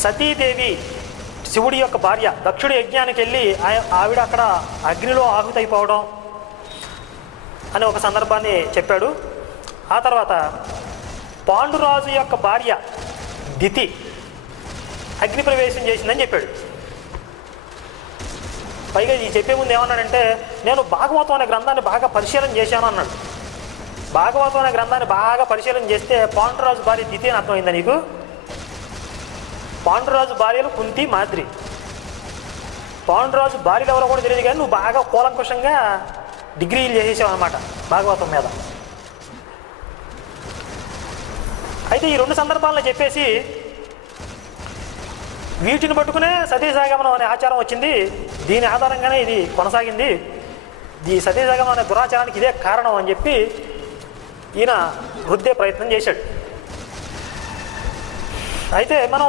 సతీదేవి శివుడి యొక్క భార్య దక్షుడి యజ్ఞానికి వెళ్ళి ఆవిడ అక్కడ అగ్నిలో ఆహుతైపోవడం అనే ఒక సందర్భాన్ని చెప్పాడు. ఆ తర్వాత పాండురాజు యొక్క భార్య దితి అగ్ని ప్రవేశం చేసిందని చెప్పాడు. పైగా ఈ చెప్పే ముందు ఏమన్నాడంటే, నేను భాగవతం అనే గ్రంథాన్ని బాగా పరిశీలన చేశాను అన్నాడు. భాగవతం అనే గ్రంథాన్ని బాగా పరిశీలన చేస్తే పాండురాజు భార్య దితి అని అర్థమైందా నీకు? పాండురాజు భార్యలు కుంతి, మాద్రి. పాండురాజు భార్యలు ఎవరో కూడా తెలియదు, కానీ నువ్వు బాగా కూలంకుషంగా డిగ్రీలు చేసేసావు అన్నమాట భాగవతం మీద. అయితే ఈ రెండు సందర్భాలను చెప్పేసి వీటిని పట్టుకునే సతీసాగమనం అనే ఆచారం వచ్చింది. దీని ఆధారంగానే ఇది కొనసాగింది. ఈ సతీసాగమనం అనే దురాచారానికి ఇదే కారణం అని చెప్పి ఈయన రుద్దే ప్రయత్నం చేశాడు. అయితే మనం